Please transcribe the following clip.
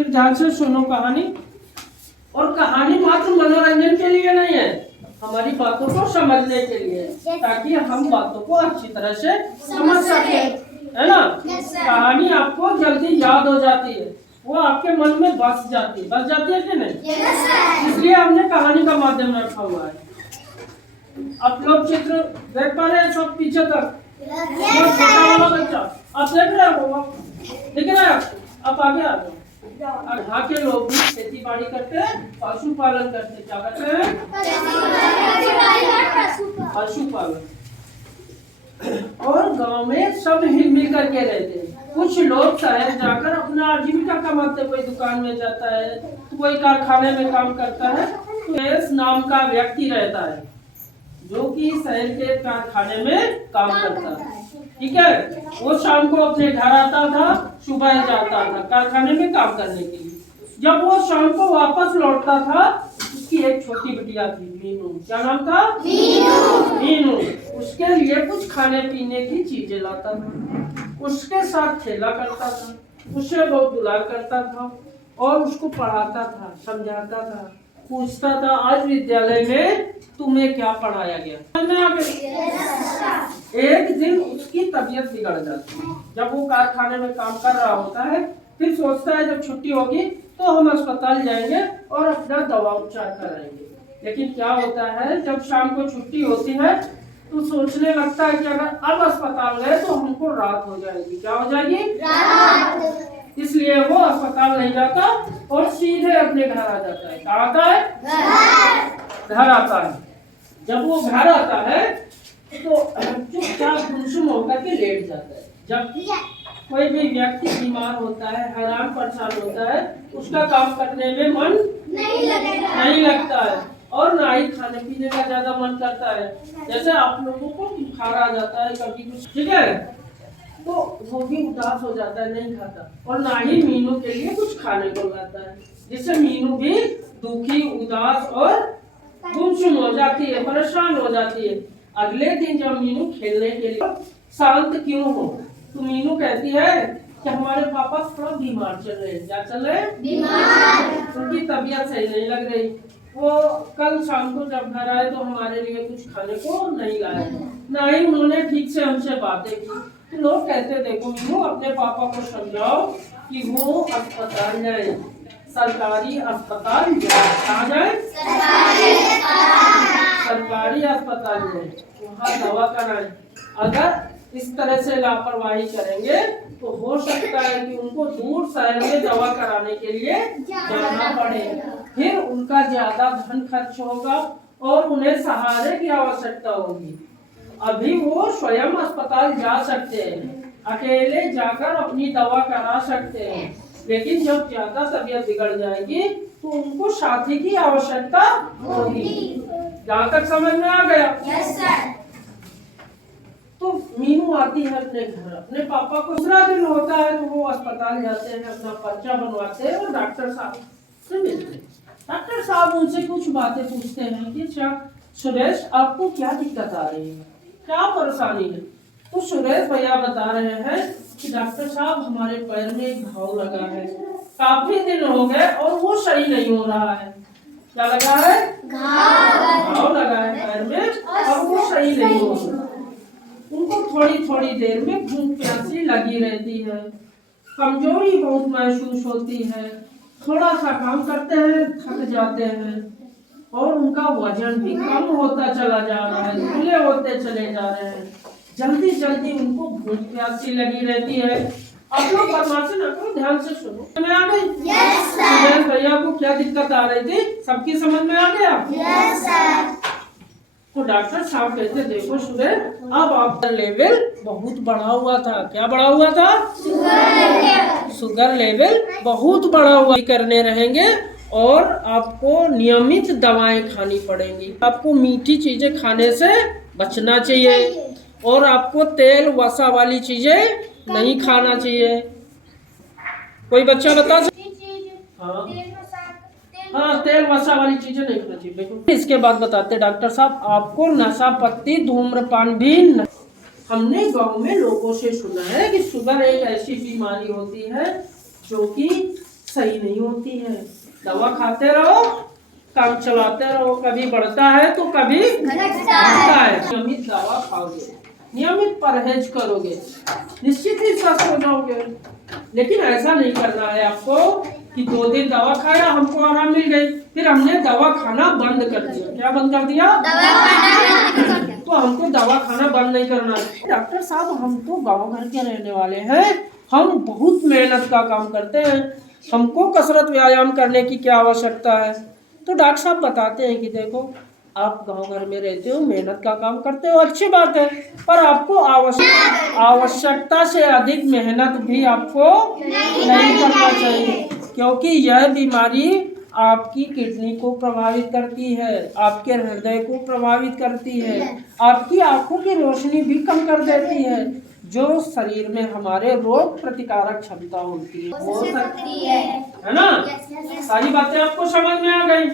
फिर ध्यान से सुनो कहानी। और कहानी मात्र मनोरंजन के लिए नहीं है, हमारी बातों को समझने के लिए, ताकि हम बातों को अच्छी तरह से समझ सके, है ना। कहानी आपको जल्दी याद हो जाती है, वो आपके मन में बस जाती है कि नहीं? इसलिए हमने कहानी का माध्यम रखा हुआ है। आप लोग चित्र देख पा रहे हैं सब पीछे तक? छोटा वाला बच्चा आप देख रहे हो, दिख रहा है आपको? आप आगे आ जाओ। यहाँ के लोग भी खेती बाड़ी करते हैं, पशुपालन करते हैं। क्या करते हैं? पशुपालन। और गांव में सब हिल करके रहते हैं। कुछ लोग शहर जाकर अपना आजीविका कमाते, कोई दुकान में जाता है, कोई कारखाने में काम करता है। तो नाम का व्यक्ति रहता है जो कि शहर के कारखाने में काम करता है, ठीक है। वो शाम को अपने घर आता था, सुबह जाता था कारखाने में काम करने के लिए। जब वो शाम को वापस लौटता था, उसकी एक छोटी बिटिया थी, मीनू। क्या नाम था? मीनू। उसके लिए कुछ खाने पीने की चीजें लाता था, उसके साथ खेला करता था, उससे बहुत दुलार करता था और उसको पढ़ाता था, समझाता था, पूछता था आज विद्यालय में तुम्हें क्या पढ़ाया गया। एक दिन उसकी तबीयत बिगड़ जाती है। जब वो कारखाने में काम कर रहा होता है, फिर सोचता है जब छुट्टी होगी तो हम अस्पताल जाएंगे और अपना दवा उपचार कराएंगे। लेकिन क्या होता है, जब शाम को छुट्टी होती है तो सोचने लगता है कि अगर अब अस्पताल गए तो हमको रात हो जाएगी। क्या हो जाएगी? रात। इसलिए वो अस्पताल नहीं जाता और सीधे अपने घर आ जाता है। कहाँ आता है? घर आता है। जब वो घर आता है तो चुपचाप गुमसुम होकर के लेट जाता है। जब कोई भी व्यक्ति बीमार होता है, हैरान परेशान होता है, उसका काम करने में मन नहीं लगता है और ना ही खाने पीने का ज्यादा मन करता है। जैसे आप लोगों को बुखार आ जाता है कभी कुछ, ठीक है, तो वो भी उदास हो जाता है, नहीं खाता। और ना ही मीनू के लिए कुछ खाने को लाता है, जिससे मीनू भी दुखी, उदास और गुमसुम हो जाती है, परेशान हो जाती है। अगले दिन जब मीनू खेलने के लिए शांत क्यों हो, तो मीनू कहती है कि हमारे पापा थोड़ा बीमार चल रहे हैं। क्या चल रहे हैं? बीमार। उनकी तबीयत सही नहीं लग रही। वो कल शाम को जब घर आए तो हमारे लिए कुछ खाने को नहीं लाए, ना ही उन्होंने ठीक से हमसे बातें की। तो लोग कहते देखो मीनू, अपने पापा को समझाओ कि वो अस्पताल जाए, सरकारी अस्पताल जाए। कहाँ जाए? सरकारी अस्पताल जाए, वहाँ दवा कराए। अगर इस तरह से लापरवाही करेंगे तो हो सकता है कि उनको दूर शहर में दवा कराने के लिए जाना पड़े, फिर उनका ज्यादा धन खर्च होगा और उन्हें सहारे की आवश्यकता होगी। अभी वो स्वयं अस्पताल जा सकते हैं, अकेले जाकर अपनी दवा करा सकते हैं, लेकिन जब ज्यादा तबीयत बिगड़ जाएगी तो उनको साथी की आवश्यकता होगी। जहाँ तक समझ में आ गया? Yes sir. तो मीनू आती है अपने घर, अपने पापा को। दूसरा दिन होता है तो वो अस्पताल जाते हैं, अपना पर्चा बनवाते हैं और डॉक्टर साहब से मिलते हैं। डॉक्टर साहब उनसे कुछ बातें पूछते हैं कि अच्छा सुरेश, आपको क्या दिक्कत आ रही है, क्या परेशानी है? तो सुरेश भैया बता रहे हैं कि डॉक्टर साहब हमारे पैर में एक घाव लगा है, काफी दिन हो गए और वो सही नहीं हो रहा है। क्या लगा है? घाव लगा है पैर में और वो सही नहीं हो रहा। उनको थोड़ी थोड़ी देर में भूख प्यासी लगी रहती है, कमजोरी बहुत महसूस होती है, थोड़ा सा काम करते हैं थक जाते हैं और उनका वजन भी कम होता चला जा रहा है, ढीले होते चले जा रहे हैं। जल्दी जल्दी उनको भूख प्यासी लगी रहती है। आप लोग बदमाशी न करो, ध्यान से सुनो। समझ में आ गई? Yes sir. भैया को क्या दिक्कत आ रही थी, सबकी समझ में आ गया? Yes sir. तो डॉक्टर साहब कहते देखो सुरेश, अब आपका लेवल बहुत बढ़ा हुआ था। क्या बढ़ा हुआ था? शुगर लेवल बहुत बढ़ा हुआ। करने रहेंगे और आपको नियमित दवाएं खानी पड़ेंगी। आपको मीठी चीजें खाने से बचना चाहिए और आपको तेल वसा वाली चीजें नहीं खाना चाहिए। कोई बच्चा बता सकता? हाँ, तेल वसा वाली चीजें नहीं खाना चाहिए। देखो इसके बाद बताते डॉक्टर साहब, आपको नशा पत्ती धूम्रपान भी हमने गांव में लोगों से सुना है कि शुगर एक ऐसी बीमारी होती है जो कि सही नहीं होती है। दवा खाते रहो, काम चलाते रहो, कभी बढ़ता है तो कभी घटता है। नियमित दवा खाओगे, नियमित परहेज करोगे, निश्चित ही स्वस्थ हो जाओगे। लेकिन ऐसा नहीं करना है आपको कि 2 दिन दवा खाया, हमको आराम मिल गई, फिर हमने दवा खाना बंद कर दिया। क्या बंद कर दिया? तो हमको दवा खाना बंद नहीं करना है। डॉक्टर साहब, हम तो गांव घर के रहने वाले हैं, हम बहुत मेहनत का काम करते हैं, हमको कसरत व्यायाम करने की क्या आवश्यकता है? तो डॉक्टर साहब बताते हैं कि देखो, आप गांव घर में रहते हो, मेहनत का काम करते हो, अच्छी बात है, पर आपको आवश्यकता से अधिक मेहनत भी आपको नहीं करना चाहिए, क्योंकि यह बीमारी आपकी किडनी को प्रभावित करती है, आपके हृदय को प्रभावित करती है, आपकी आंखों की रोशनी भी कम कर देती है, जो शरीर में हमारे रोग प्रतिकारक क्षमता होती है, हो सकती है ना? सारी बातें आपको समझ में आ गई?